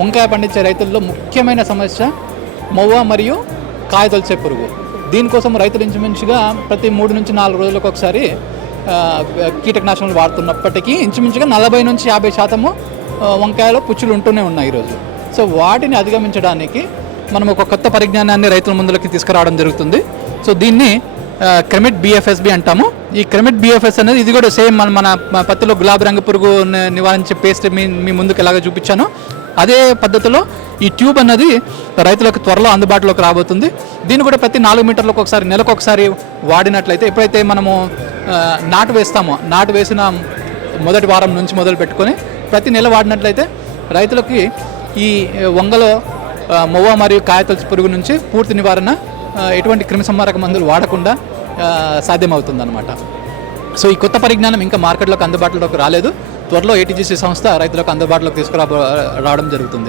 వంకాయ పండించే రైతుల్లో ముఖ్యమైన సమస్య మొవ్వ మరియు కాయతొలిచే పురుగు. దీనికోసం రైతులు ఇంచుమించుగా ప్రతి 3 నుంచి 4 రోజులకు ఒకసారి కీటకనాశనాలు వాడుతున్నప్పటికీ ఇంచుమించుగా 40 నుంచి 50% వంకాయలో పుచ్చులు ఉంటూనే ఉన్నాయి ఈరోజు. సో వాటిని అధిగమించడానికి మనం ఒక కొత్త పరిజ్ఞానాన్ని రైతుల ముందులోకి తీసుకురావడం జరుగుతుంది. సో దీన్ని క్రెమిట్ బిఎఫ్ఎస్బి అంటాము. ఈ క్రెమిట్ బిఎఫ్ఎస్ అనేది ఇది కూడా సేమ్ మన పత్తిలో గులాబీ రంగు పురుగు నివారించే పేస్ట్ మీ ముందుకు ఎలాగ చూపించానో అదే పద్ధతిలో ఈ ట్యూబ్ అన్నది రైతులకు త్వరలో అందుబాటులోకి రాబోతుంది. దీన్ని కూడా ప్రతి 4 మీటర్లకు ఒకసారి నెలకు ఒకసారి వాడినట్లయితే ఎప్పుడైతే మనము నాటు వేస్తామో నాటు వేసిన మొదటి వారం నుంచి మొదలు పెట్టుకొని ప్రతి నెల వాడినట్లయితే రైతులకి ఈ వంగలో మొవ్వ మరియు కాయతొలిచే పురుగు నుంచి పూర్తి నివారణ ఎటువంటి క్రిమిసంహారక మందులు వాడకుండా సాధ్యమవుతుందన్నమాట. సో ఈ కొత్త పరిజ్ఞానం ఇంకా మార్కెట్లోకి అందుబాటులోకి రాలేదు. త్వరలో ఏటీజీసీ సంస్థ రైతులకు అందుబాటులోకి రావడం జరుగుతుంది.